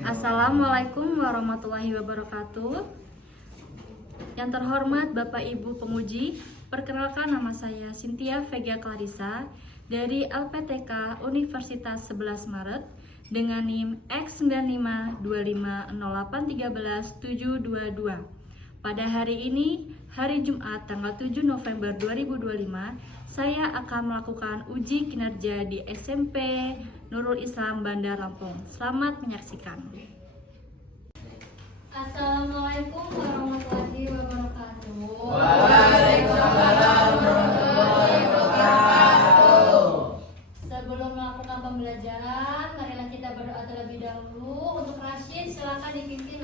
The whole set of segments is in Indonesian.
Assalamualaikum warahmatullahi wabarakatuh. Yang terhormat Bapak Ibu Penguji, perkenalkan nama saya Cynthia Vega Clarissa dari LPTK Universitas 11 Maret dengan NIM X952508137722. Pada hari ini, hari Jumat tanggal 7 November 2025, saya akan melakukan uji kinerja di SMP Nurul Islam Bandar Lampung. Selamat menyaksikan. Assalamualaikum warahmatullahi wabarakatuh. Waalaikumsalam warahmatullahi wabarakatuh. Sebelum melakukan pembelajaran, marilah kita berdoa terlebih dahulu. Untuk Rashid, silakan dipimpin.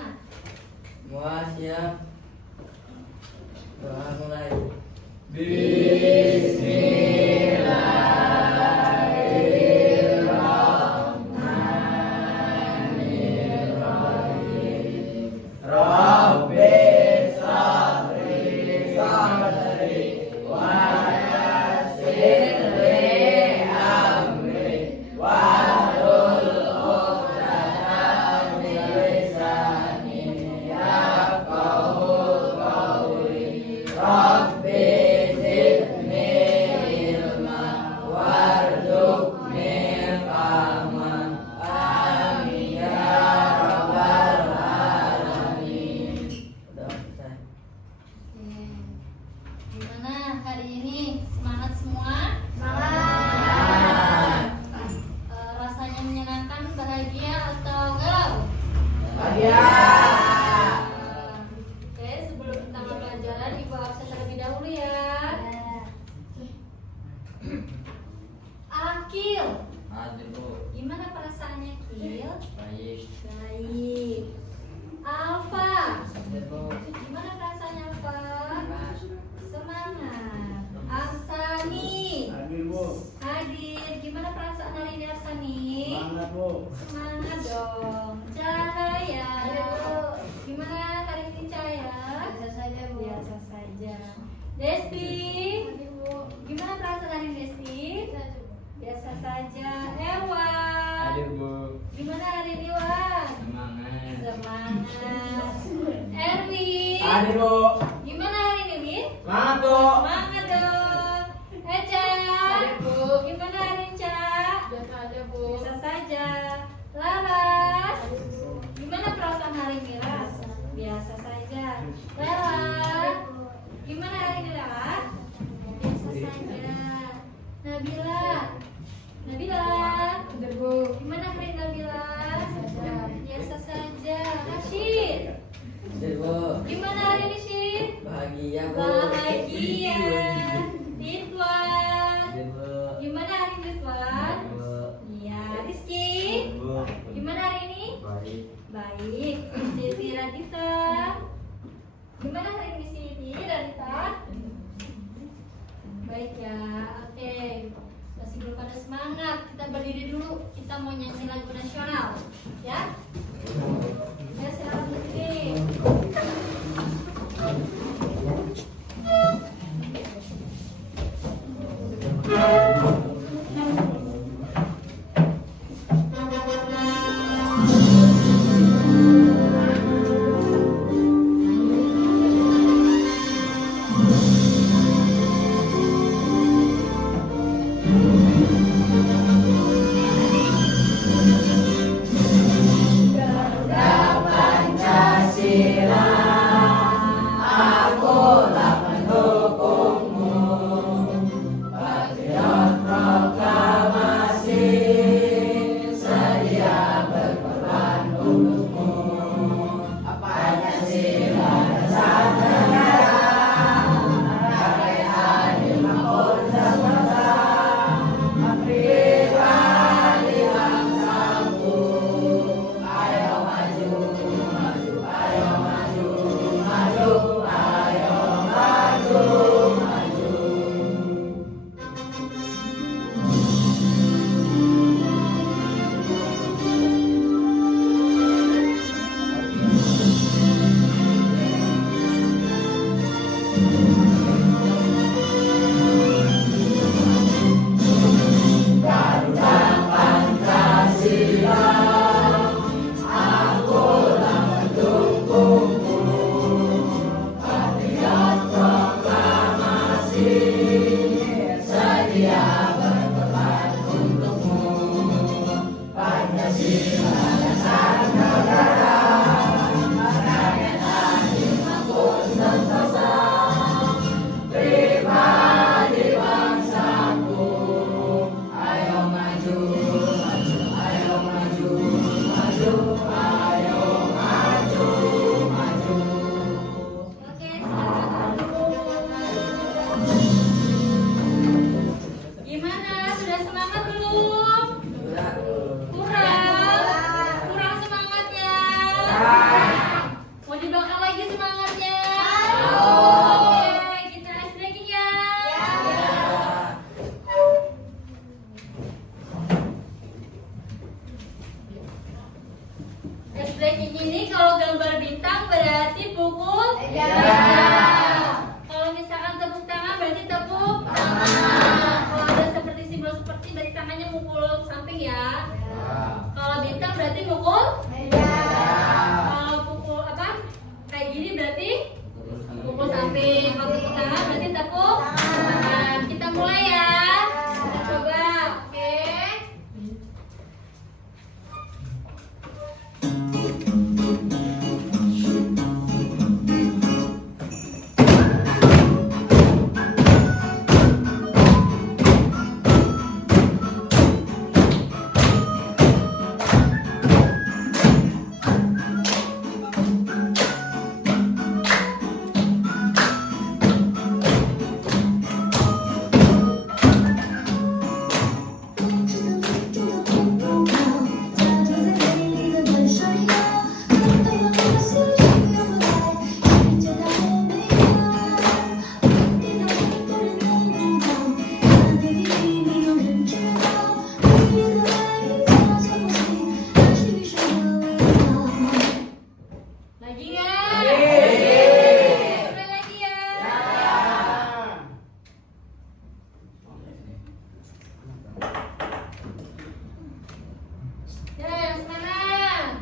Siap. Doa mulai. Gimana hari ini? Semangat semua? Rasanya menyenangkan, bahagia atau galau? Oke, sebelum kita mulai pelajaran, Ibu absen terlebih dahulu ya. Akil, gimana perasaannya Kil? Baik. Baik. Alfa, gimana perasaannya Alfa? Semangat. Arsani, hadir. Gimana perasaan hari ini Arsani? Semangat dong. Cahaya, gimana hari ini Cahaya? Biasa saja Bu. Biasa saja. Desti, gimana perasaan hari ini Desti? Biasa saja. Ewan, gimana hari ini Wan? Semangat. Erwin, gimana hari ini Win? Semangat dong. Eca, gimana hari ini Ca? Biasa saja. Laras, gimana perasaan hari ini Laras? Biasa saja. Lela, gimana hari ini Lela? Biasa saja. Nabila, gimana hari ini Nabila? Biasa saja. Rashid, gimana hari ini Syed? Bahagia, Bu. Bahagia. Ridwan, gimana hari ini Ridwan? Iya. Rizky, gimana hari ini? Baik. Siti Radita, gimana hari ini Siti Radita? Baik ya. Oke. Masih belum pada semangat. Kita berdiri dulu. Kita mau nyanyi lagu nasional, ya? Ya, silakan berdiri. Garuda Oke, sekarang gimana? Sudah semangat belum? Kurang semangatnya. Mau dibakar lagi semangatnya? Oke, kita ice breaking ya. Ice breaking ini kalau gambar bintang berarti pukul. Kalau misalkan tepuk tangan berarti tepuk tangan. Kalau ada seperti simbol seperti berarti tangannya mukul samping ya. Kalau bintang berarti mukul. Kalau pukul apa? Kayak gini berarti pukul samping. Kalau tepuk tangan berarti tepuk tangan. Kita mulai ya. Kita coba, oke? Lagi nggak? Coba lagi ya. Ya, yang sekarang.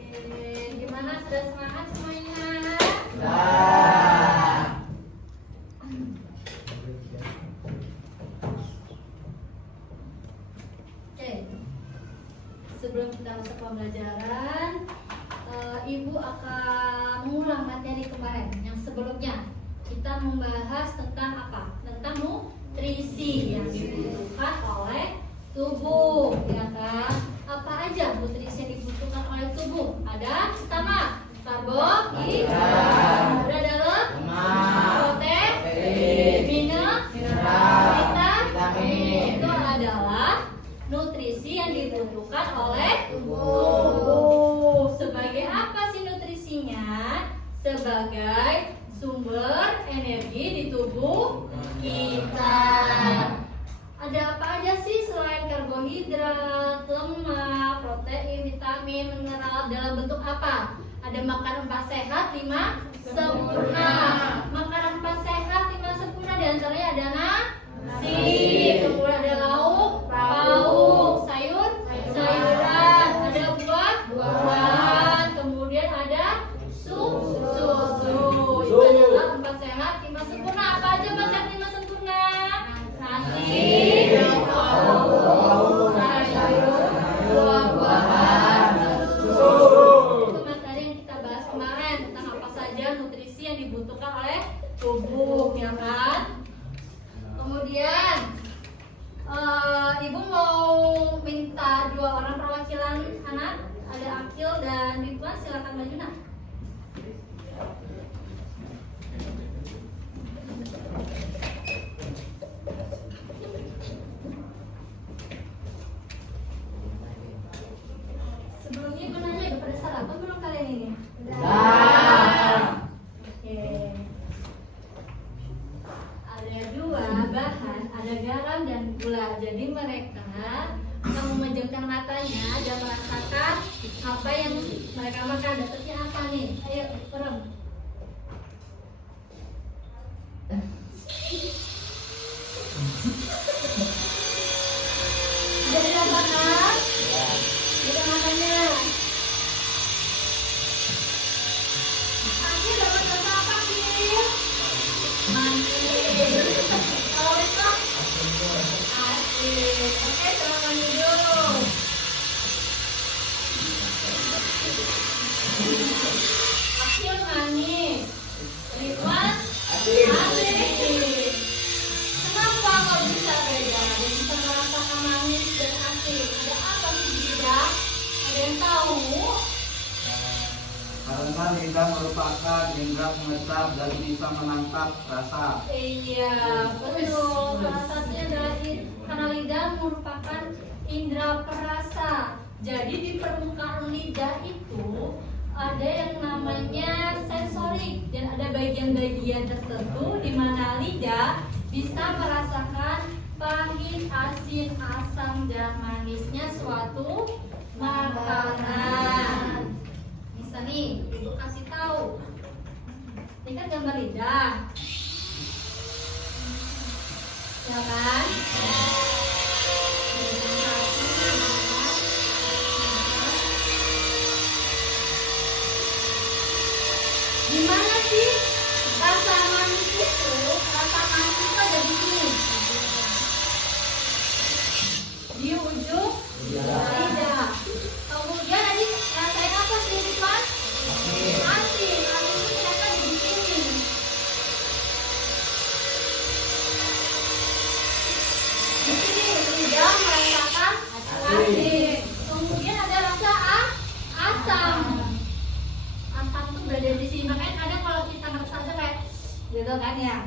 Oke, gimana? Sudah semangat semuanya? Oke, sebelum kita masuk ke pembelajaran, Ibu akan mengulang materi kemarin yang sebelumnya. Kita membahas tentang apa? Tentang nutrisi yang dibutuhkan oleh tubuh, ya kan? Apa aja nutrisi yang dibutuhkan oleh tubuh? Ada pertama karbohidrat, ada protein, vitamin. Itu adalah nutrisi yang dibutuhkan oleh tubuh. Sebagai apa sih nutrisinya? Sebagai sumber energi di tubuh kita. Ada apa aja sih selain karbohidrat, lemak, protein, vitamin, mineral dalam bentuk apa? Ada makan 4 sehat, 5 sempurna. Makan 4 sehat, 5 sempurna diantaranya ada nasi, kemudian ada lauk, sayuran, ada buah-buahan, kemudian ada susu. Itu adalah 4 sehat, 5 sempurna. Apa aja 4 sehat, 5 sempurna? Nasi, buah-buahan, susu. Itu materi yang kita bahas kemarin tentang apa saja nutrisi yang dibutuhkan oleh tubuh, ya kan? Kemudian Ibu mau minta 2 orang perwakilan anak, ada Akil dan Ridwan, silakan maju nak. mereka akan memejamkan matanya dan merasakan apa yang mereka makan. Dapatnya apa nih? Ayo, perem. Sudah bisa makan? Kita makannya. Akhir dapat rasa apa sih? Manis. Kalau itu asik. Oke, silakan duduk. Akhir manis. Ridwan asik. Kenapa kau bisa beda dan bisa merasakan manis dan asik? Ada apa sih beda? Ada yang tahu? Karena lidah merupakan indera pengetap dan bisa menangkap rasa. Iya, betul. Salah satunya adalah karena lidah merupakan indera perasa. Jadi di permukaan lidah itu ada yang namanya sensorik dan ada bagian-bagian tertentu di mana lidah bisa merasakan pahit, asin, asam, dan manisnya suatu makanan. Bisa nih, ibu kasih tahu. Ini kan gambar lidah, ya kan? Gimana sih rasa manis itu? Rasa manis itu ada di sini, di ujung lidah. Kemudian tadi rasain apa sih, Ridwan? Asin. Asin itu ternyata di sini. Di sini lidah merasakan asin. Kemudian ada rasa asam. Asam tuh berada di sini. Makanya kadang kalau kita ngerasa aja kayak gitu kan ya.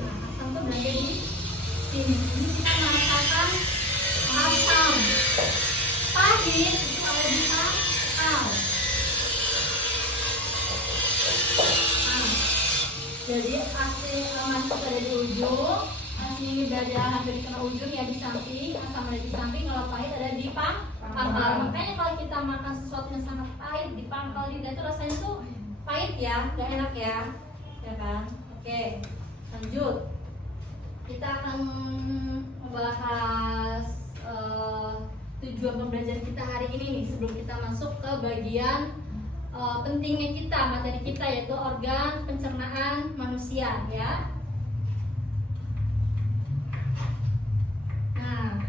Nah, asam tuh berada di sini. Ini kita merasakan asam. Pahit itu kalau di pangkal. Nah, jadi asin manis ada di ujung, asin ini berada hampir di kena ujung ya di samping, asam ada di samping, kalau pahit ada di pangkal. Makanya kalau kita makan sesuatu yang sangat pahit di pangkal lidah itu rasanya tuh pahit ya, gak enak ya, ya kan? Oke, lanjut. Kita akan membahas tujuan pembelajaran kita hari ini nih sebelum kita masuk ke bagian pentingnya kita, materi kita yaitu organ pencernaan manusia ya. Nah,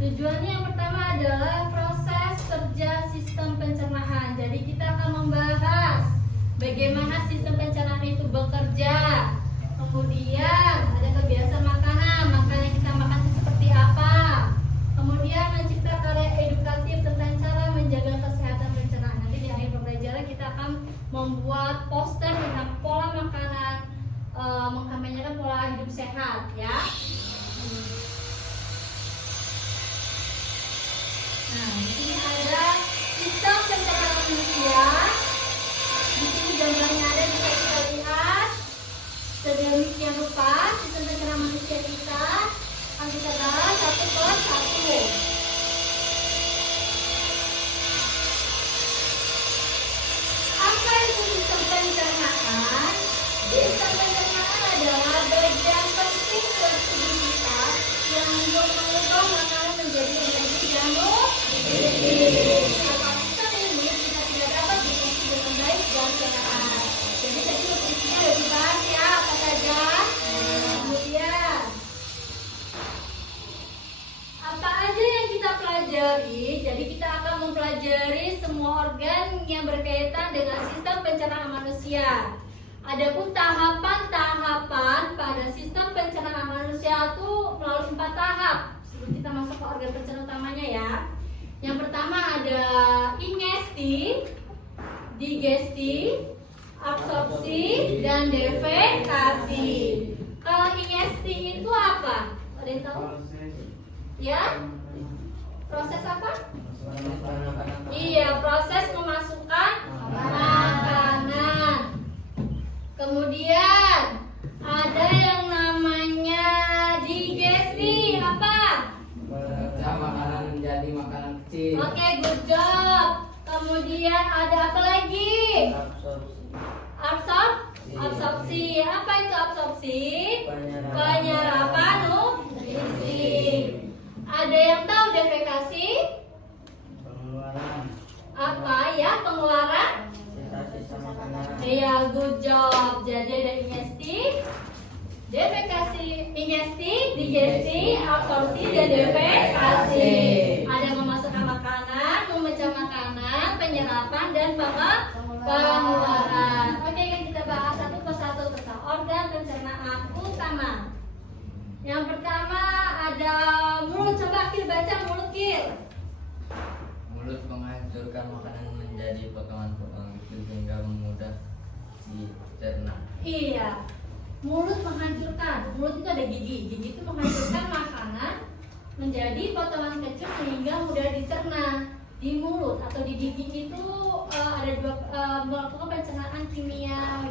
tujuannya yang pertama adalah proses kerja sistem pencernaan. Jadi kita akan membahas bagaimana sistem pencernaan itu bekerja. Kemudian ada kebiasaan makanan yang kita makan seperti apa. Kemudian mencipta karya edukatif tentang cara menjaga kesehatan pencernaan. Nanti di akhir pembelajaran kita akan membuat poster tentang pola makanan, mengkampanyekan pola hidup sehat ya. Nah, di sini ada sistem pencernaan manusia. Di sini gambarnya ada, bisa kita lihat. Sedemikian rupa sistem pencernaan manusia kita akan kita bahas satu per satu. Apa itu sistem pencernaan? Sistem pencernaan adalah bagian penting dari tubuh kita yang mengubah makanan menjadi energi dan nutrisi. Tanpa sistem ini kita tidak dapat berfungsi dengan baik dan sehat. Jadi tadi nutrisinya udah dibahas ya, apa saja. Kemudian apa aja yang kita pelajari? Jadi kita akan mempelajari semua organ yang berkaitan dengan sistem pencernaan manusia. Adapun tahapan-tahapan pada sistem pencernaan manusia itu melalui 4 tahap. Sebelum kita masuk ke organ pencernaan utamanya ya. Yang pertama ada ingesti, digesti, absorpsi, dan defekasi. Kalau ingesti itu apa? Ada yang tahu? Ya? Proses apa? Iya, proses memasukkan makanan. Kemudian ada yang namanya digesti. Apa? makanan kecil. Oke, good job. Kemudian ada apa lagi? Absorpsi. Apa itu absorpsi? Penyerapan nutrisi. Ada yang tahu defekasi? Pengeluaran. Apa ya pengeluaran? Sisa-sisa makanan. Iya, good job. Jadi ada defekasi, digesti, absorpsi, dan defekasi. Ada memasukkan makanan, memecah makanan, penyerapan, dan pengeluaran. Oke, yang kita bahas satu persatu tentang organ pencernaan utama. Yang pertama ada mulut. Coba Kil baca mulut Kil. Mulut menghancurkan makanan menjadi potongan-potongan kecil sehingga mudah dicerna. Iya. Mulut menghancurkan. Mulut itu ada gigi. Gigi itu menghancurkan makanan menjadi potongan kecil sehingga mudah dicerna. Di mulut atau di gigi itu ada dua melakukan pencernaan kimiawi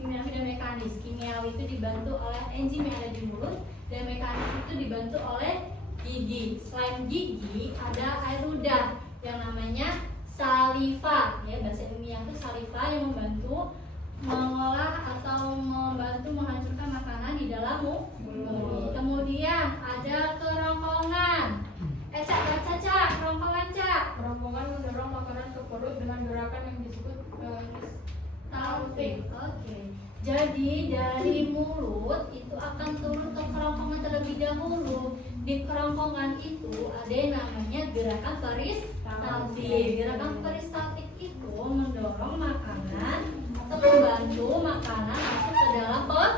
dan mekanis. Kimiawi itu dibantu oleh enzim yang ada di mulut dan mekanis itu dibantu oleh gigi. Selain gigi ada air ludah yang namanya saliva, ya bahasa ilmiah itu saliva yang membantu mengolah atau membantu menghancurkan makanan di dalam mulut. Kemudian ada kerongkongan. Cak, baca Cak, kerongkongan Cak. Kerongkongan mendorong makanan ke perut dengan gerakan yang disebut Tamping. Oke. Jadi dari mulut itu akan turun ke kerongkongan terlebih dahulu. Di kerongkongan itu ada yang namanya gerakan peristaltik. Gerakan peristaltik itu mendorong makanan atau membantu makanan masuk ke dalam perut.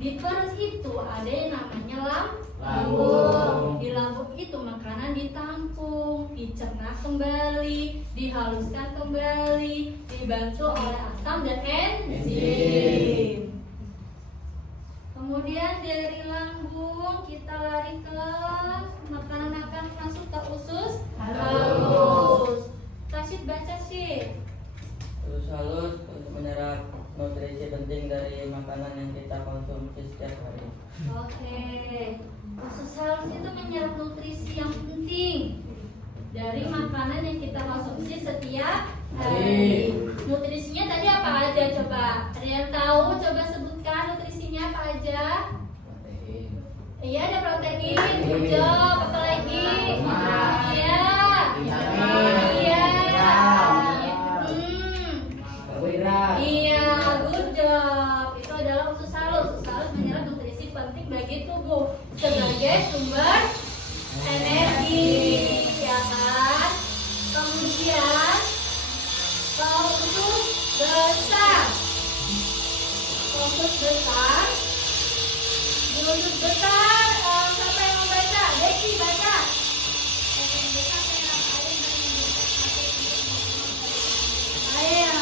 Di perut itu ada yang namanya lambung. Di lambung itu makanan ditampung, dicerna kembali, dihaluskan kembali, dibantu oleh asam dan enzim. Kemudian dari lambung kita lari ke makanan akan masuk ke usus halus. Tasyid baca sih. Usus halus untuk menyerap nutrisi penting dari makanan yang kita konsumsi setiap hari. Oke. Usus halus itu menyerap nutrisi yang penting dari makanan yang kita konsumsi setiap hari. Nutrisinya tadi apa aja coba? Ada yang tahu? Coba sebutkan nutrisinya apa aja? Protein. Iya, ada protein, good job. Apa lagi? Iya. Iya. Karbohidrat. Iya, good job. Itu adalah usus halus. Usus halus menyerap nutrisi penting bagi tubuh sebagai sumber energi, ya kan? Kemudian kalau usus besar, di usus besar, siapa yang mau baca? Desi baca. Ayo,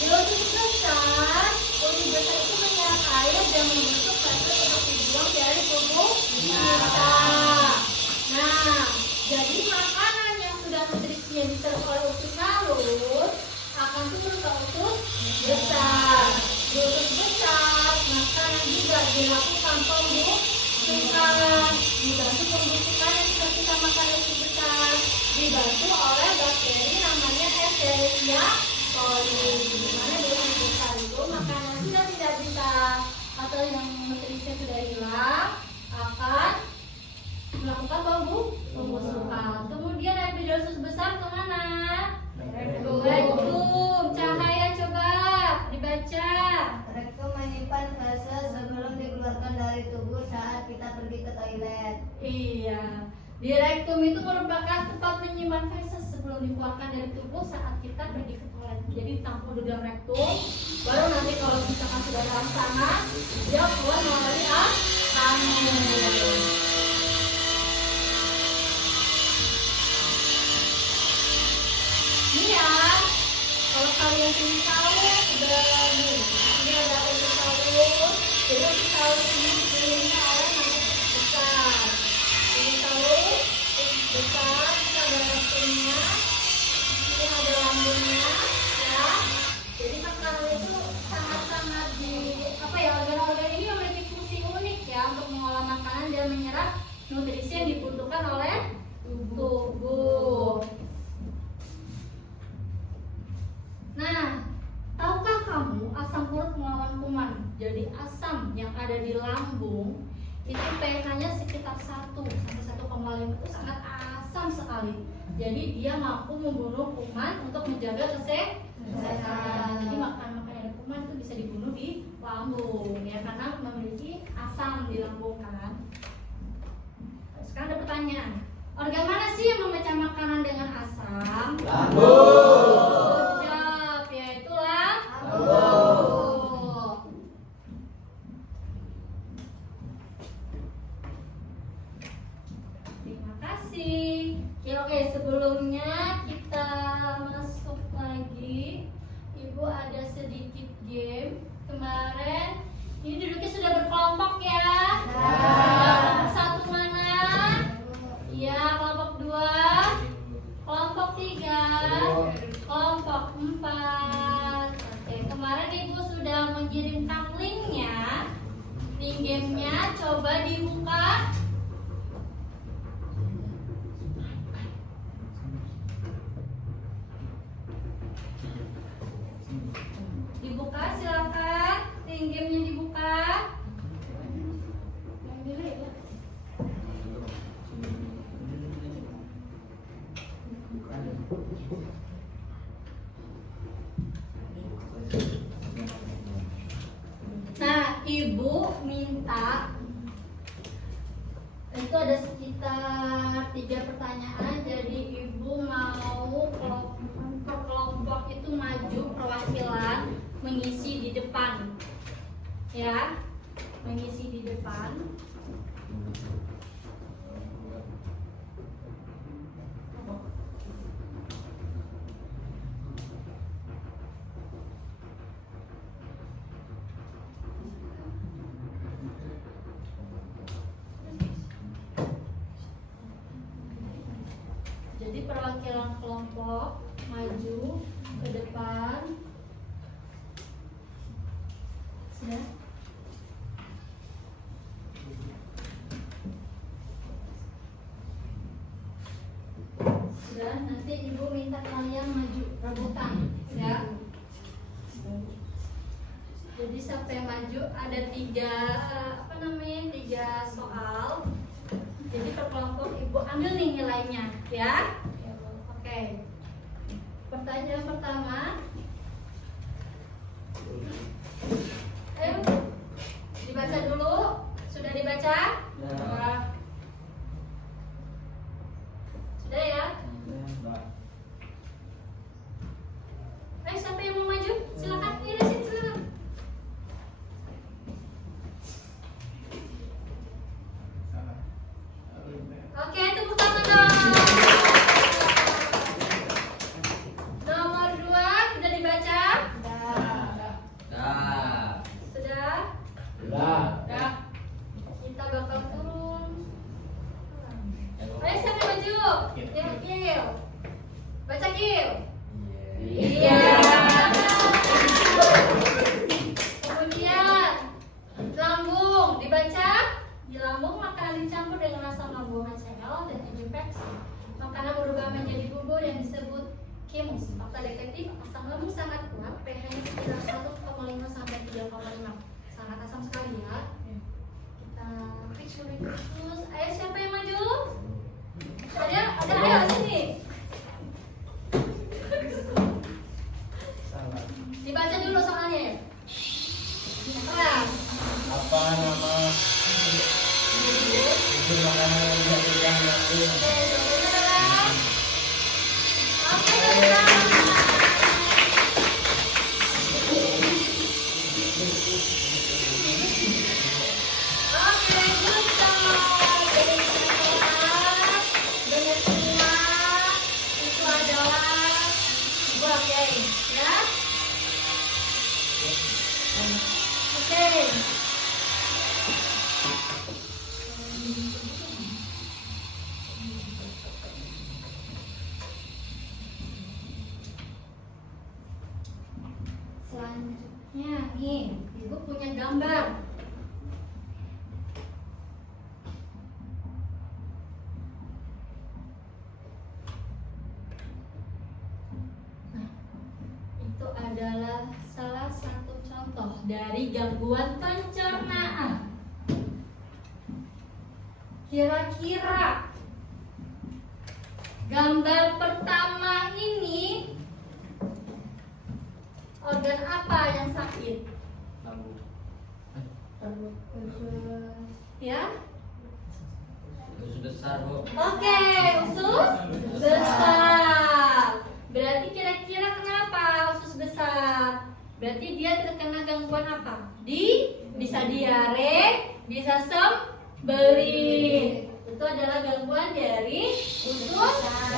di usus besar itu menyerap air dan membentuk fase untuk dibuang dari tubuh kita. Nah, jadi makanan yang sudah nutrisinya diserap oleh usus halus akan turun ke usus besar. Di usus besar, makanan juga dilakukan pembusukan. Dibantu pembusukan yang sudah kita makan di usus besar, dibantu oleh bakteri namanya Escherichia coli. Dimana di usus besar itu makanan sudah tidak bisa atau yang nutrisinya sudah hilang akan melakukan pembusukan. Kemudian dari usus besar kemana? Rektum. Cahaya coba dibaca. Rektum menyimpan fase sebelum dikeluarkan dari tubuh saat kita pergi ke toilet. Iya. Di rektum itu merupakan tempat menyimpan feses sebelum dikeluarkan dari tubuh saat kita pergi ke toilet. Jadi tampung di dalam rektum, baru nanti kalau misalkan sudah dalam sana, dia keluar melalui anus. Ini ya, kalau kalian ingin tahu sudah ini ada usus halus. Jadi usus halus ini dikelilingi oleh usus besar. Ini tahu usus besar, kita ada rektumnya, ini ada lambungnya, ya. Jadi makanan itu sangat-sangat organ-organ ini memiliki fungsi unik ya untuk mengolah makanan dan menyerap nutrisi yang dibutuhkan oleh ayam itu sangat asam sekali. Jadi dia mampu membunuh kuman untuk menjaga kesehatan. Jadi makanan yang ada kuman itu bisa dibunuh di lambung ya, karena memiliki asam di lambung kan. Sekarang ada pertanyaan. Organ mana sih yang memecah makanan dengan asam? Lambung. Jawab, yaitu lambung. Terima kasih. Oke, sebelumnya kita masuk lagi. Ibu ada sedikit game. Kemarin ini duduknya sudah berkelompok ya. Kelompok satu mana? Iya, kelompok 2, kelompok 3, kelompok 4. Oke, kemarin ibu sudah mengirimkan linknya. Link gamenya coba dibuka. Dibuka silakan. Link gamenya dibuka. Yang delay ya. Nah, ibu minta itu ada sekitar 3 pertanyaan. Jadi ibu mau per kelompok itu maju perwakilan mengisi di depan, ya, mengisi di depan. Jadi perwakilan kelompok maju ke depan. Sudah? Sudah, nanti ibu minta kalian maju rebutan, ya. Jadi siapa yang maju ada 3 soal. Jadi per kelompok ibu ambil nih nilainya, ya. Oke. Pertanyaan pertama. Ayo, dibaca dulu. Sudah dibaca? Sudah ya? Ayo, siapa yang mau maju? Silakan. Ini di sini, silakan. Oke, tepuk tangan dong. Nomor 2 sudah dibaca? Sudah? Kita bakal turun. Ayo, siapa yang maju? Yang Gil. Baca Gil. Iya. Kemudian lambung dibaca. Di lambung makanan dicampur dengan asam lambung HCl dan infeksi. Makanan berubah menjadi bubur yang disebut kimus. Fakta detektif, asam lambung sangat kuat, pH-nya sekitar 1,5 sampai 3,5. Sangat asam sekali ya. Kita khusus. Ayo, siapa yang maju? Ada ayo sini. Dibaca dulu soalnya ya. Apa nama bubur makanan yang dihasilkan dari Selanjutnya nih, ibu punya gambar. Nah, itu adalah salah satu contoh dari gangguan pencernaan. Kira-kira Gambar pertama ini organ apa yang sakit? Ya? Usus besar, Bu. Oke, usus besar. Berarti kira-kira kenapa usus besar? Berarti dia terkena gangguan apa? Bisa diare, bisa sembelit. Itu adalah gangguan dari usus besar.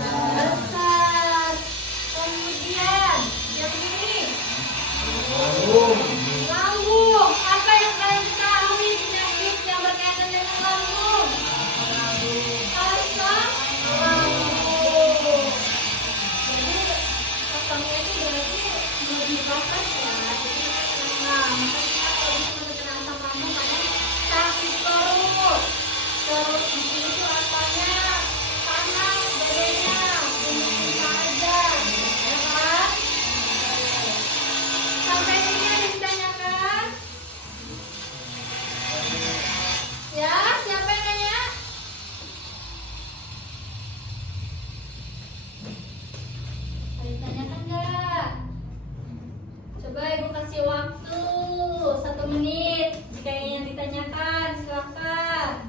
Kemudian yang ini lambung. Apa yang kalian ketahui penyakit yang berkaitan dengan lambung? Asam lambung. Jadi asamnya itu berarti lebih batas ya. Nah, makanya kalau bisa kena asam lambung kadang sakit perut. Terus di sini tuh rasanya panas badannya, bisa aja, ya kan? Sampai sini ada yang ditanyakan? Ya, siapa yang nanya? Ada yang ditanyakan nggak? Coba ibu kasih waktu 1 menit. Jika yang ditanyakan, silakan.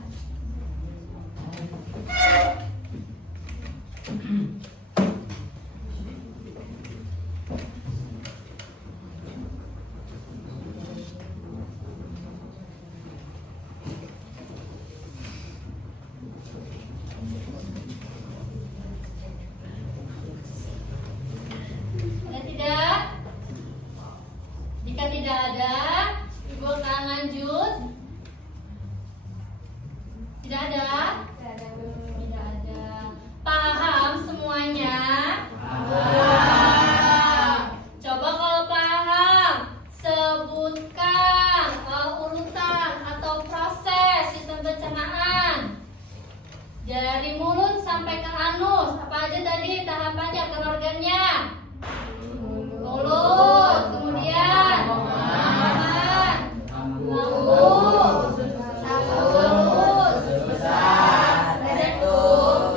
Ada tidak? Jika tidak ada, ibu akan lanjut. Tidak ada? Tidak ada. Paham semuanya? Coba kalau paham, sebutkan urutan atau proses sistem pencernaan dari mulut sampai ke anus. Apa aja tadi tahapannya, organ-organnya? Mulut, kemudian tangan, lambung, usus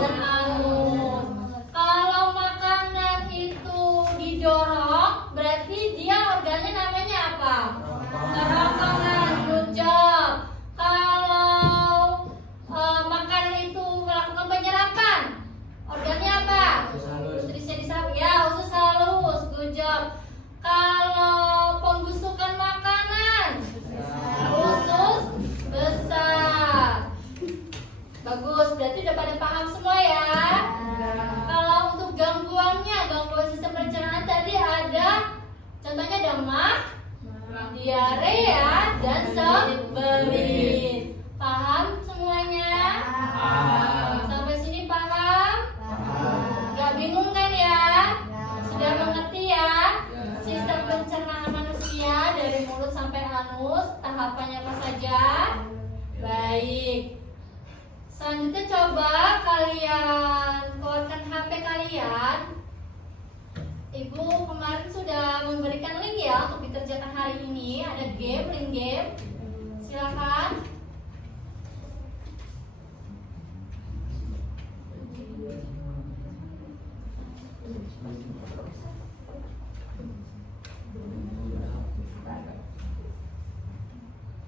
dan anus. Kalau makanan itu didorong, berarti dia organnya namanya apa? Kerongkongan, good job. Kalau makanan itu melakukan penyerapan, organnya apa? Nutrisinya disap, ya usus halus, good job. Kalau pembusukan makanan, usus besar. Bagus, berarti udah pada paham semua ya. Kalau untuk gangguannya, gangguan sistem pencernaan tadi ada, contohnya demam, diare ya, dan sembelit. Paham semuanya? Sampai sini paham? Gak bingung kan ya? Sudah mengerti ya? Sistem pencernaan manusia dari mulut sampai anus, tahapannya apa saja? Baik. Selanjutnya coba kalian keluarkan HP kalian. Ibu kemarin sudah memberikan link ya untuk dikerjakan hari ini. Ada game, link game. Silakan.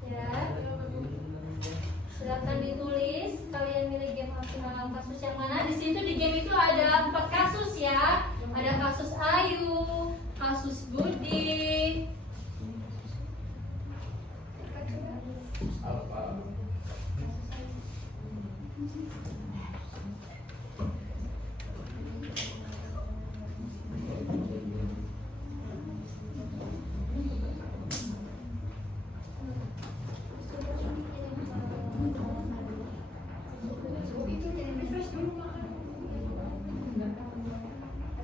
Ya. Silakan ditulis kalian milih game dalam kasus yang mana. Di situ di game itu ada 4 kasus ya. Ada kasus Ayu, kasus Budi.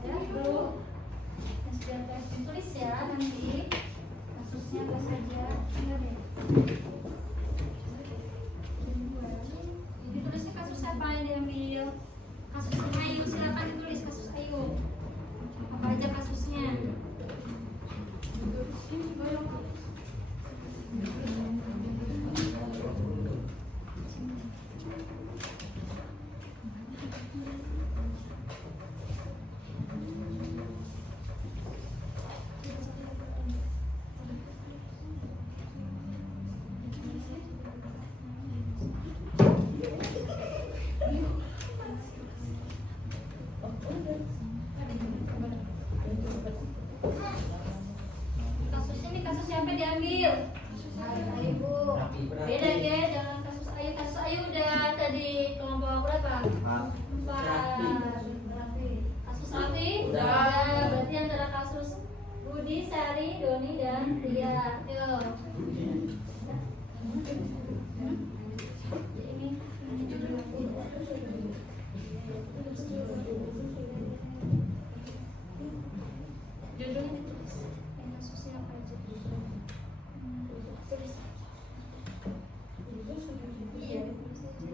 Ada belum? Ditulis ya nanti kasusnya apa saja. Enggak deh. Ditulisnya kasus apa yang diambil? Kasus Ayu, silakan ditulis kasus Ayu. Apa aja kasusnya? Panggil. Ibu. Beda ya, jangan kasus Ayu. Kasus Ayu udah tadi kelompok berapa? 4. Kasus Raffi? Udah. Berarti antara kasus Budi, Sari, Doni, dan Ria. Yuk. Judulnya ditulis. Yang kasusnya apa aja? Tulis. Iya, ditulis aja.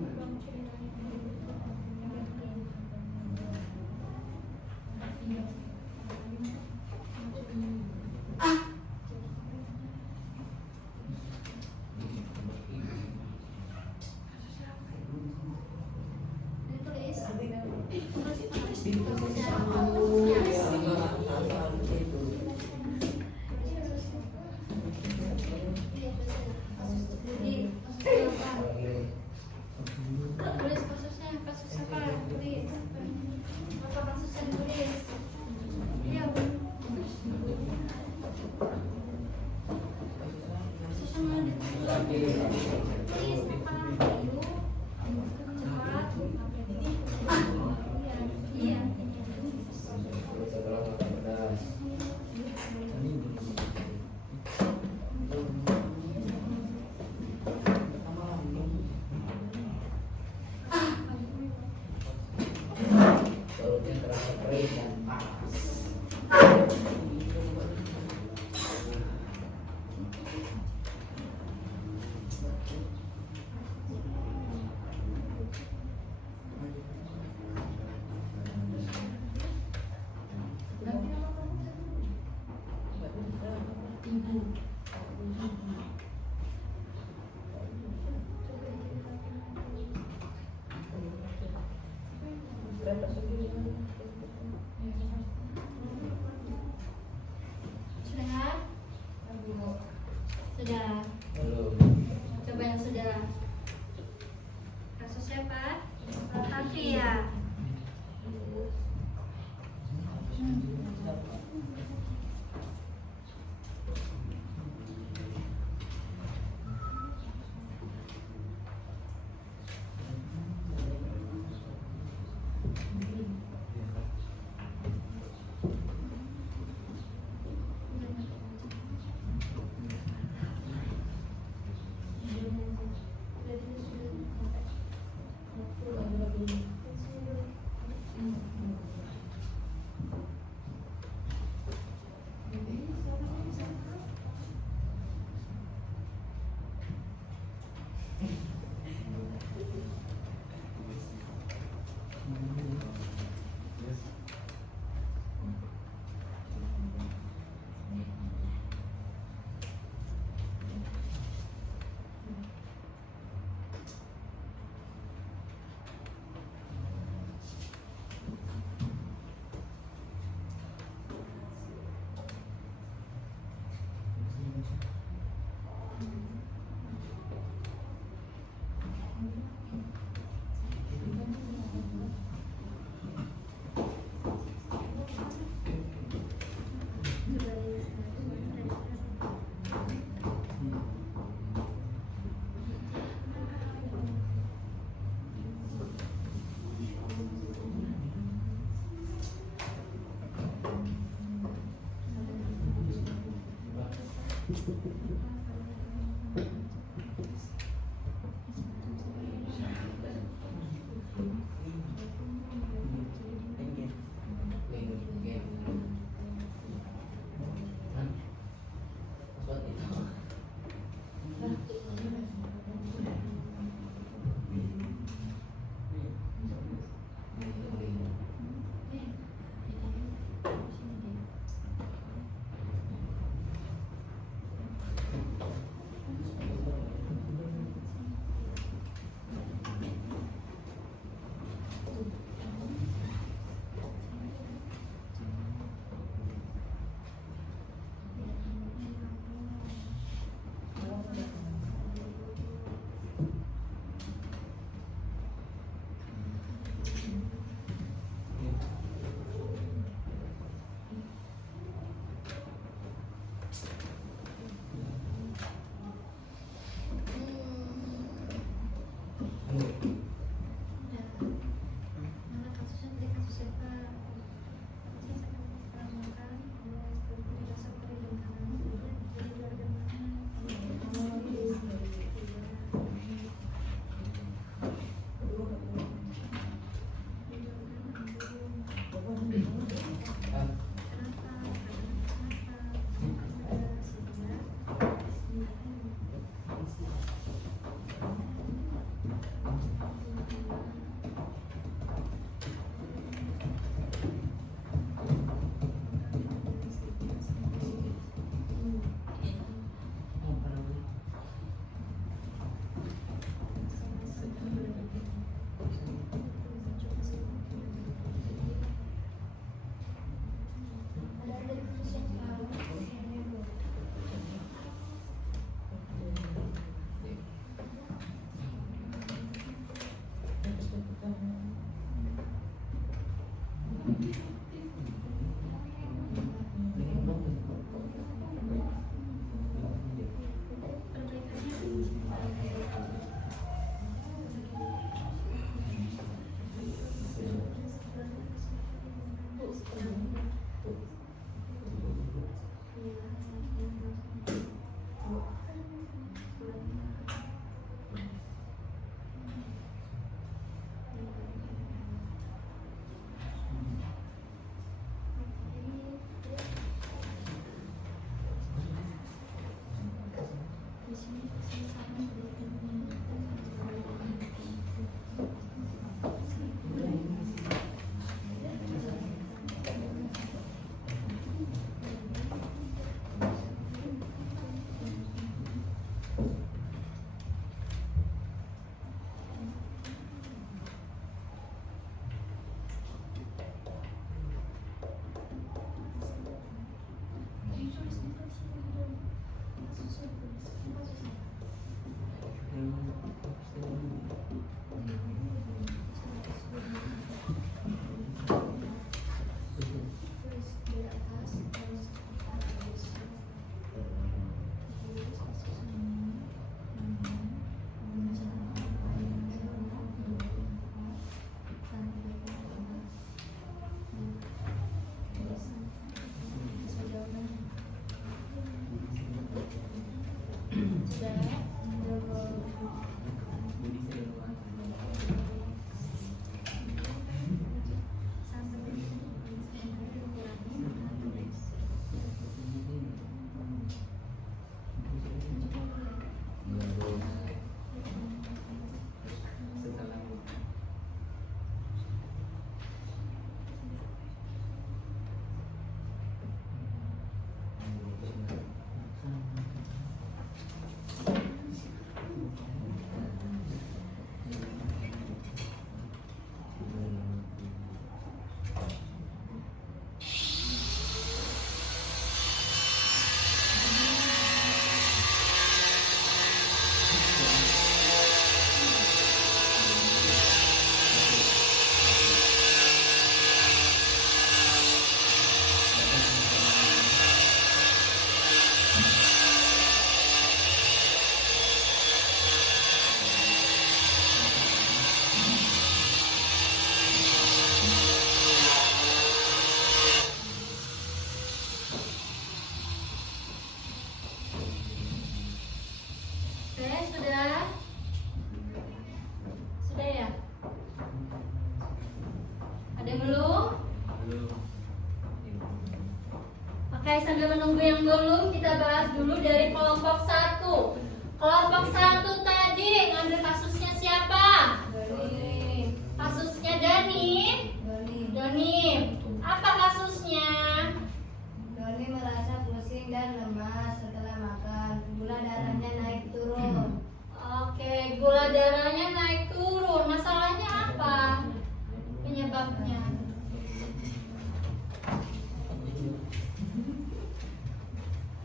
Tulis kasusnya, kasus apa? Tulis. Apa kasusnya tulis? Iya. Kasusnya mana ditulis? Tulis apa? Ayo. Cepat. Iya. Sudah? Sudah. Coba yang sudah. Kasus siapa? Raffi ya. Oke, sambil menunggu yang belum, kita bahas dulu dari kelompok 1. Kelompok 1 tadi ngambil kasusnya siapa? Doni. Kasusnya Dani. Doni. Apa kasusnya? Doni merasa pusing dan lemas setelah makan. Gula darahnya naik turun. Oke, gula darahnya naik turun. Masalahnya apa? Penyebabnya?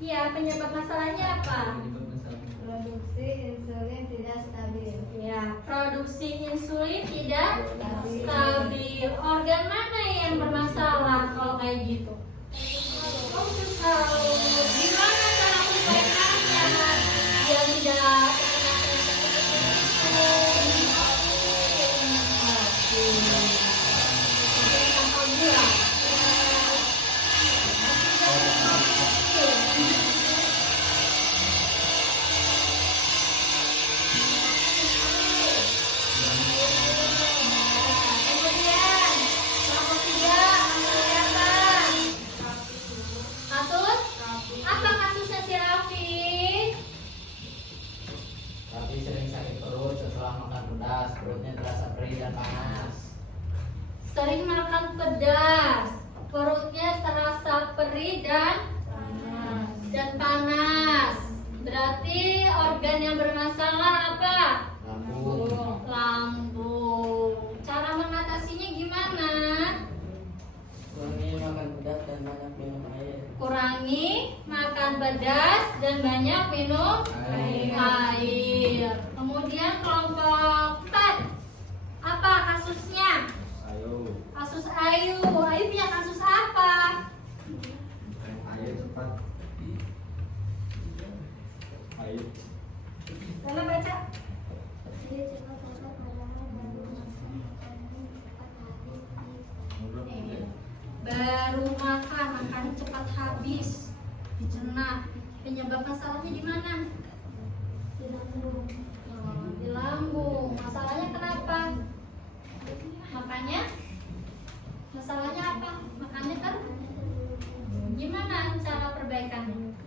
Iya, penyebab masalahnya apa? Produksi insulin tidak stabil. Ya, produksi insulin tidak stabil. Organ mana yang bermasalah kalau kayak gitu? Ultrasound. Gimana cara perbaikannya? Dia tidak perutnya terasa perih dan panas. sering makan pedas, perutnya terasa perih dan panas. Berarti organ yang bermasalah apa? Lambung. Lambung. Cara mengatasinya gimana? Kurangi makan pedas dan banyak minum air. Kurangi makan pedas dan banyak minum air. Kemudian kelompok 4. Apa kasusnya? Ayo. Kasus Ayu. Ayu Lala baca. Baru makan, makan cepat habis, dicerna. Penyebab masalahnya di mana? Di lambung. Masalahnya kenapa? Makanya masalahnya apa? Makannya kan? Gimana cara perbaikannya?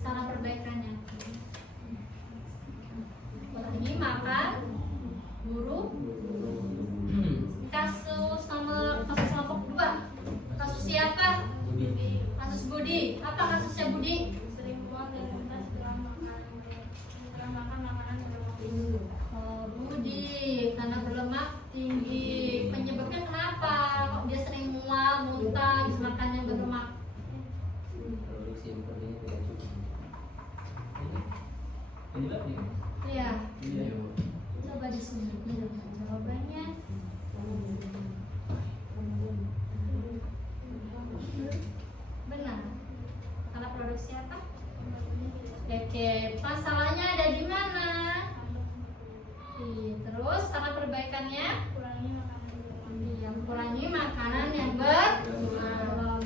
Cara perbaikannya? Ini makan guru. Kasus kelompok 2. Kasus siapa? Kasus Budi. Apa kasusnya Budi? Sering buang dan kita setelah makan makanan berlemak tinggi. Oh, Budi karena berlemak tinggi. Penyebabnya kenapa? Kok dia sering mual, muntah, habis makan yang berlemak? Produksi proteinnya tidak cukup. Iya. Coba disuntik jawabannya. Benar. Karena produksi apa? Oke, masalahnya ada di mana? Terus cara perbaikannya? Kurangi makanan berlemak. Yang kurangi makanan yang berlemak.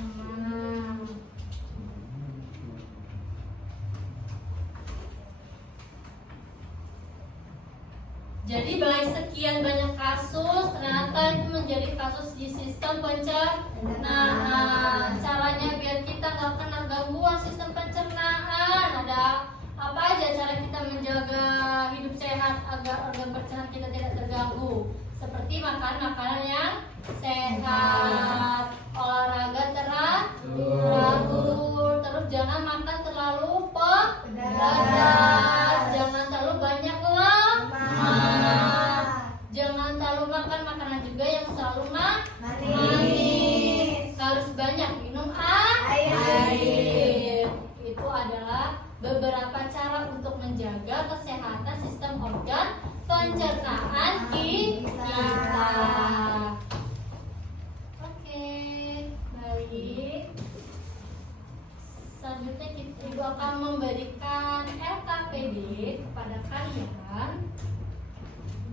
Jadi dari sekian banyak kasus, ternyata itu menjadi kasus di sistem pencernaan. Caranya biar kita nggak kena gangguan sistem pencernaan. Ada apa aja cara kita menjaga hidup sehat agar organ pencernaan kita tidak terganggu? Seperti makan makanan yang sehat, olahraga teratur, terus jangan makan terlalu pedas, jangan terlalu banyak lemak, jangan terlalu makan makanan juga yang selalu manis, harus banyak minum air. Itu adalah beberapa cara untuk menjaga kesehatan sistem organ pencernaan kita. Oke, baik. Selanjutnya Ibu akan memberikan LKPD kepada kalian.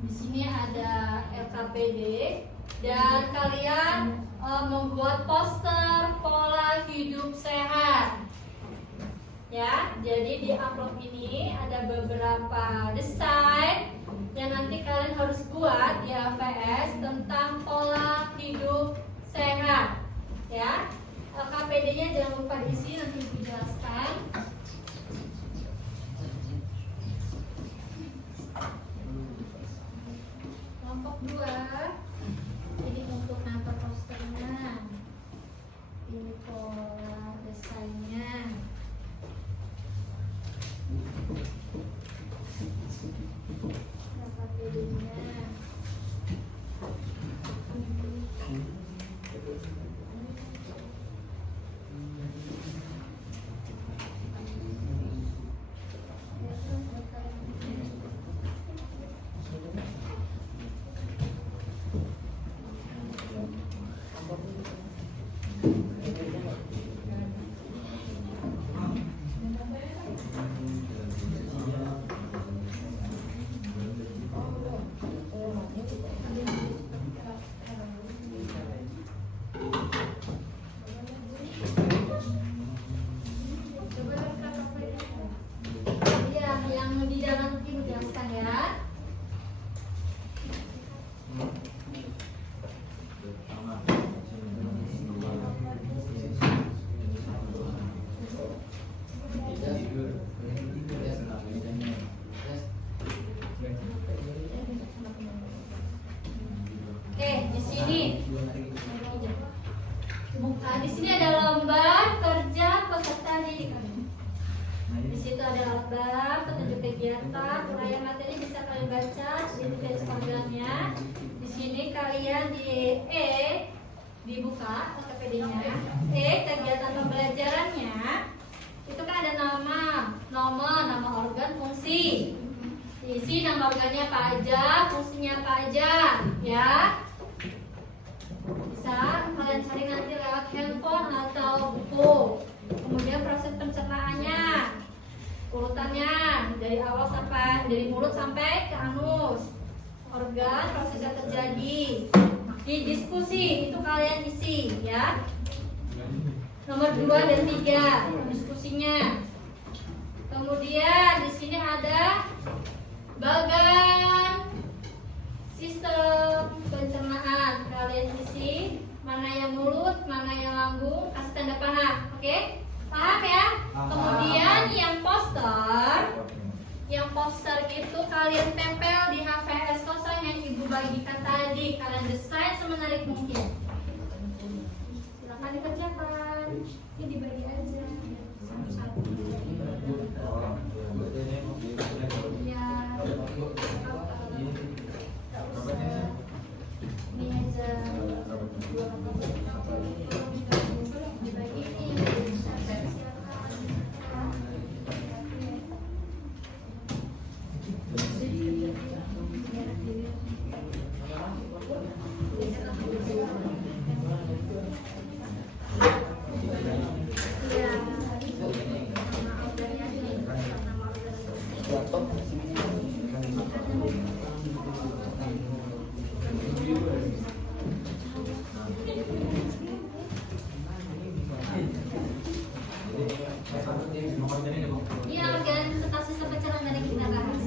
Di sini ada LKPD dan kalian membuat poster pola hidup sehat. Ya, jadi di amplop ini ada beberapa desain yang nanti kalian harus buat di AVS tentang pola hidup sehat. Ya, LKPD-nya jangan lupa diisi, nanti Ibu jelaskan. Kelompok 2. Ini untuk nempel posternya. Ini pola desainnya. LKPD-nya. Iya, yang di dalam Ibu jelaskan ya. Oke, di sini. Di sini ada lembar kerja peserta didik. Di situ ada lembar petunjuk kegiatan, uraian materi bisa kalian baca, ini dari panggilannya. Di sini kalian dibuka LKPD-nya. Kegiatan pembelajarannya itu kan ada nama, nomor, nama organ, fungsi. Isi nama organnya apa aja, fungsinya apa aja, ya. Bisa kalian cari nanti lewat handphone atau buku. Kemudian proses percakapan dari mulut sampai ke anus. Organ prosesnya terjadi di diskusi, itu kalian isi ya. Nomor 2 dan 3 diskusinya. Kemudian di sini ada bagan sistem pencernaan. Kalian isi mana yang mulut, mana yang lambung, kasih tanda panah. Oke? Paham ya? Kemudian yang poster itu kalian tempel di HVS kosong yang ibu bagikan tadi. Kalian desain semenarik mungkin. Silakan dikerjakan. Ini dibagi aja satu-satu. Ya. Ini aja. Dibagi ini. Iya, organ sistem pencernaan dari kita bahas.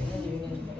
Jangan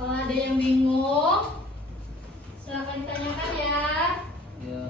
Kalau ada yang bingung, silakan ditanyakan ya. Ya.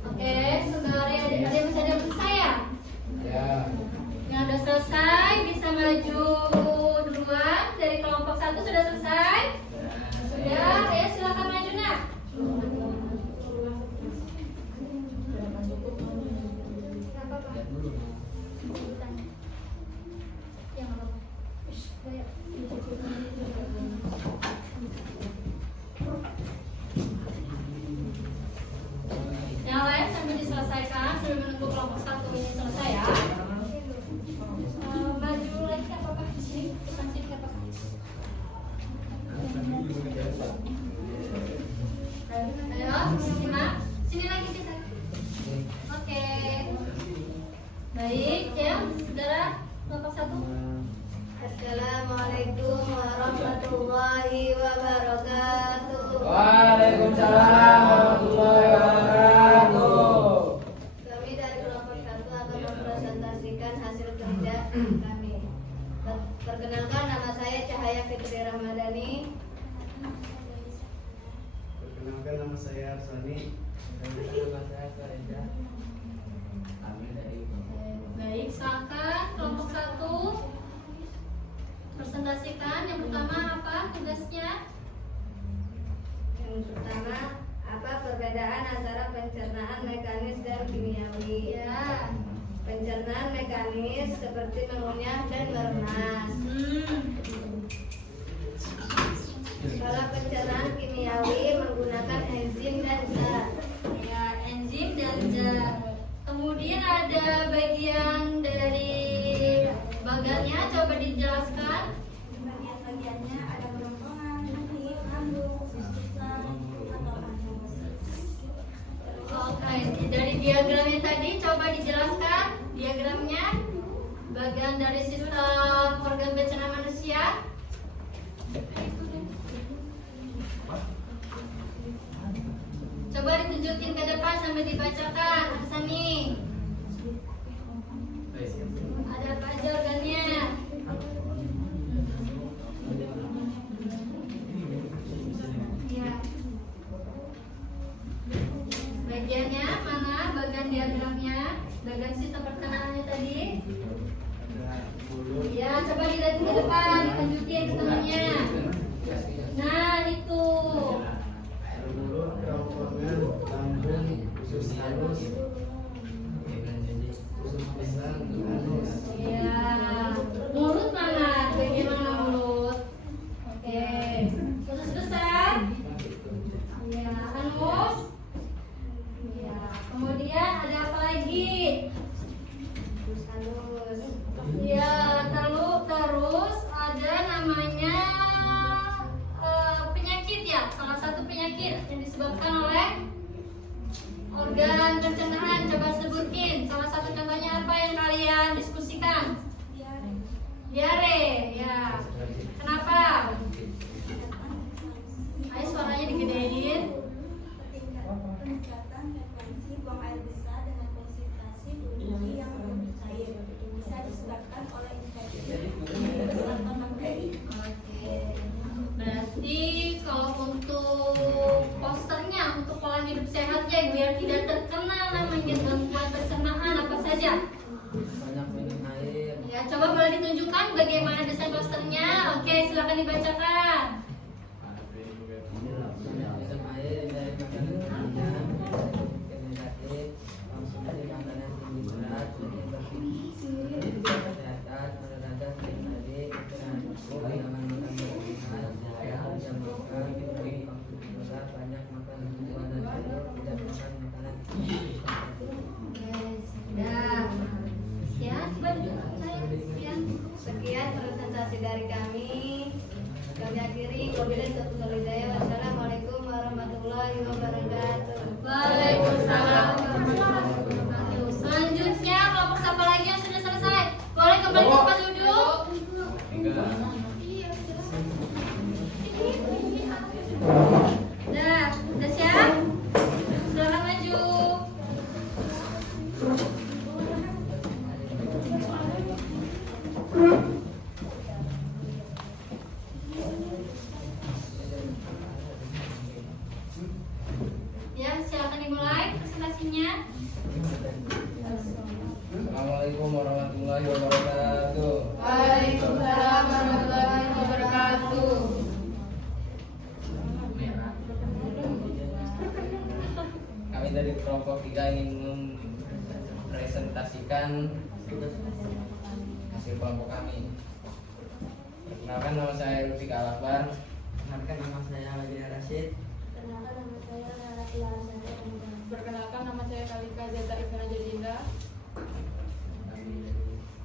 Oke, saudara adik masih ada yang selesai ya? Ya. Yang udah selesai bisa maju duluan. Dari kelompok 1 sudah selesai? Sudah, ya silakan maju nak. Yang lain sambil diselesaikan sambil menunggu kelompok 1 ini selesai ya. Maju lagi nggak apa-apa di sini, depan sini nggak apa-apa. Ayo, simak. Sini lagi kita. Oke. Baik ya, saudara kelompok 1. Assalamualaikum warahmatullahi wabarakatuh. Waalaikumsalam warahmatullahi wabarakatuh. Kami dari kelompok 1 akan mempresentasikan hasil kerja kami. Perkenalkan, nama saya Cahaya Fitri Ramadhani. Perkenalkan, nama saya Arsani. Baik, silakan kelompok 1 presentasikan. Yang pertama apa tugasnya? Yang pertama, apa perbedaan antara pencernaan mekanis dan kimiawi? Ya. Pencernaan mekanis seperti mengunyah dan meremas. Kalau pencernaan kimiawi menggunakan enzim dan zat. Ya, enzim dan zat. Kemudian ada bagian dari bagannya, coba dijelaskan. Bagian-bagiannya ada kerongkongan, nanti lambung, sistem atau Oke, dari diagramnya tadi coba dijelaskan diagramnya. Bagian dari sistem organ pencernaan manusia. Coba ditunjukin ke depan sambil dibacakan, Hassani. Ada apa aja organnya? Ya. Bagiannya mana? Bagian diagramnya, bagian sistem perkenalannya tadi. mulut, Ya, coba dilihat ke depan, ditunjukin ke temannya. Nah, itu. mulut, kerongkongan, lambung, usus halus, usus pisang, anus. Ya, mulut mana? Bagaimana mulut? Oke, usus besar. Ya, anus. Ya, kemudian ada apa lagi? Usus halus. Ya, terus ada namanya penyakit ya, salah satu penyakit yang disebabkan oleh organ pencernaan. Coba sebutin salah satu contohnya apa yang kalian diskusikan? Diare, ya. Kenapa? Ayo suaranya digedein. Peningkatan frekuensi buang air besar dengan konsentrasi tinggi yang lebih cair bisa disebabkan oleh infeksi atau bakteri. Oke. Berarti kalau untuk posternya, untuk pola hidup sehatnya biar tidak terkena namanya gangguan pencernaan apa saja? Banyak minum air. Ya, coba boleh ditunjukkan bagaimana desain posternya. Oke, silakan dibacakan. Banyak minum air dari makanan berminyak, negatif, dari makanan tinggi berat, sudah bergizi, kesehatan, olahraga, tadi, istirahat cukup, jangan makan berlebihan, jam makan, berat, banyak makan buah dan sayur, tidak makan makanan Sudah. Ya, coba duduk. Ya. Sekian presentasi dari kami. Kami akhiri. Wabillahi taufiq wal hidayah. Wassalamualaikum warahmatullahi wabarakatuh. Waalaikumsalam warahmatullahi wabarakatuh. Selanjutnya kelompok siapa lagi yang sudah selesai? Boleh kembali ke tempat duduk. Udah siap? Silakan maju. Ya, silakan dimulai presentasinya. Assalamualaikum warahmatullahi wabarakatuh. Waalaikumsalam warahmatullahi wabarakatuh. Kami dari kelompok 3 ingin mempresentasikan hasil kelompok kami. Perkenalkan, nama saya Lutfi Al-Akbar. Perkenalkan, nama saya Wajid Rashid. Perkenalkan nama saya Narasi Larsana. Perkenalkan, nama saya Kalika Zeta Ivana Jadinda.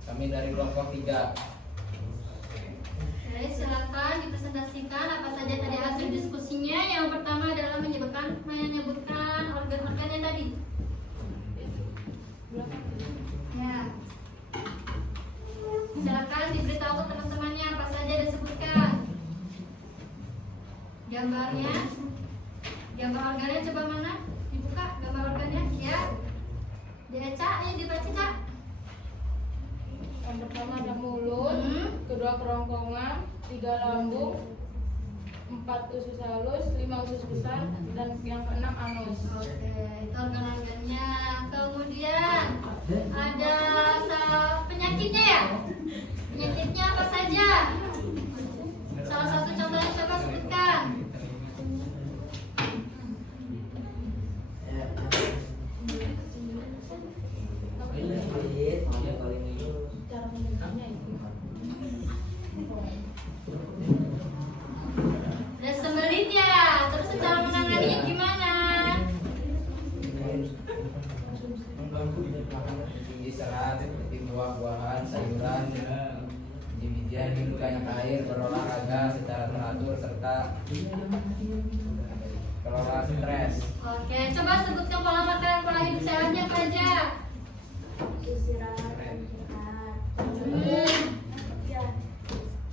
Kami dari kelompok 3. Oke, silakan dipresentasikan apa saja tadi hasil diskusinya. Yang pertama adalah menyebutkan organ-organnya tadi. Ya. Silakan diberitahu ke teman-temannya apa saja disebutkan. Gambarnya, gambar organnya coba mana? Dibuka gambar organnya, ya. Dibaca, ayo dibaca, Cak. Yang pertama ada mulut, kedua kerongkongan, 3 lambung, 4 usus halus, 5 usus besar, dan yang keenam anus. Oke, itu organ-organnya. Kemudian ada penyakitnya ya? Penyakitnya apa saja? Salah satu contohnya coba sebutkan. Cara menyebutnya itu. Ada sembelit ya. Terus cara menanganinya gimana? Tinggi serat seperti buah-buahan, sayuran, biji-bijian, minum banyak air, berolahraga secara teratur, serta kelola stres. Oke, coba sebutkan pola makan, pola hidup sehatnya apa aja? Istirahat. Ya,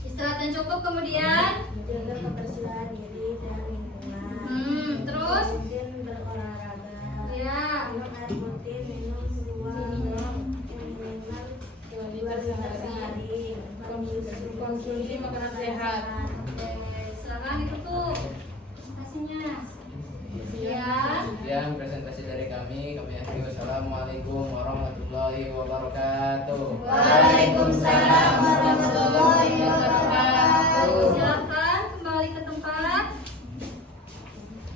Istirahat yang cukup, kemudian jaga kebersihan diri dan lingkungan. Terus? Rutin berolahraga. Ya. Minum air putih, minum 2 minimal 2 liter sehari. Konsumsi makanan sehat. Oke, silakan ditutup presentasinya. Ya. Sekian presentasi dari kami Wassalamualaikum warahmatullahi wabarakatuh. Waalaikumsalam warahmatullahi wabarakatuh. Silakan kembali ke tempat.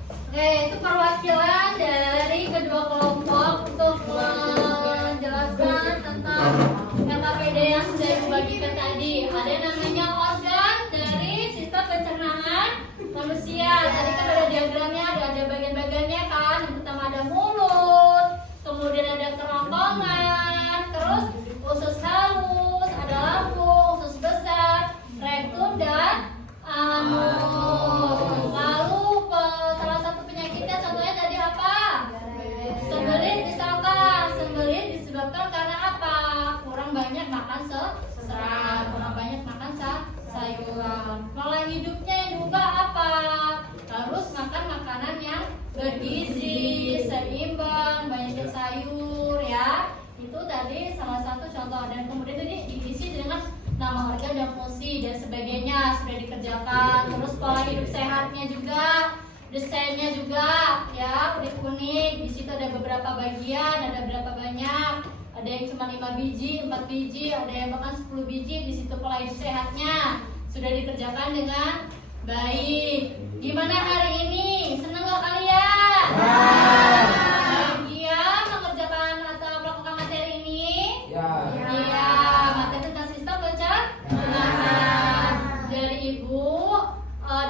Oke, itu perwakilan dari kedua kelompok untuk menjelaskan tentang LKPD yang sudah dibagikan tadi. Ada yang namanya organ dari sistem pencernaan manusia. Tadi kan ada diagramnya, ada bagian-bagiannya kan. Yang pertama ada mulut, kemudian ada kerongkongan, terus usus halus, ada lambung, usus besar, rektum dan anus. Lalu salah satu penyakitnya contohnya tadi apa? Sembelit misalkan. Sembelit disebabkan karena apa? Kurang banyak makan serat, kurang banyak makan sayuran. Pola hidupnya juga apa? Harus makan makanan yang bergizi, seimbang, banyakin sayur ya. Itu tadi salah satu contoh, dan kemudian tadi diisi dengan nama organ dan fungsi dan sebagainya sudah dikerjakan. Terus pola hidup sehatnya juga, desainnya juga ya unik-unik. Di situ ada beberapa bagian, ada berapa banyak. Ada yang cuma 5 biji, 4 biji, ada yang bahkan 10 biji. Di situ pola hidup sehatnya sudah dikerjakan dengan baik. Gimana hari ini? Senang gak kalian? Bahagia mengerjakan atau melakukan materi ini? Iya, materi tentang sistem pencernaan. Dari Ibu,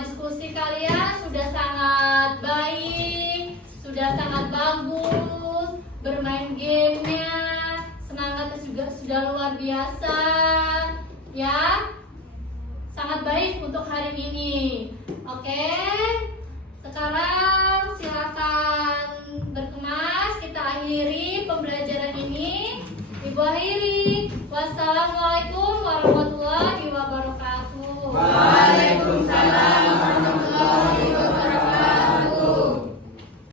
diskusi kalian sudah sangat baik, sudah sangat bagus, bermain gamenya, semangatnya juga sudah luar biasa, ya. Sangat baik untuk hari ini. Oke, sekarang silakan berkemas. Kita akhiri pembelajaran ini. Ibu akhiri. Wassalamualaikum warahmatullahi wabarakatuh.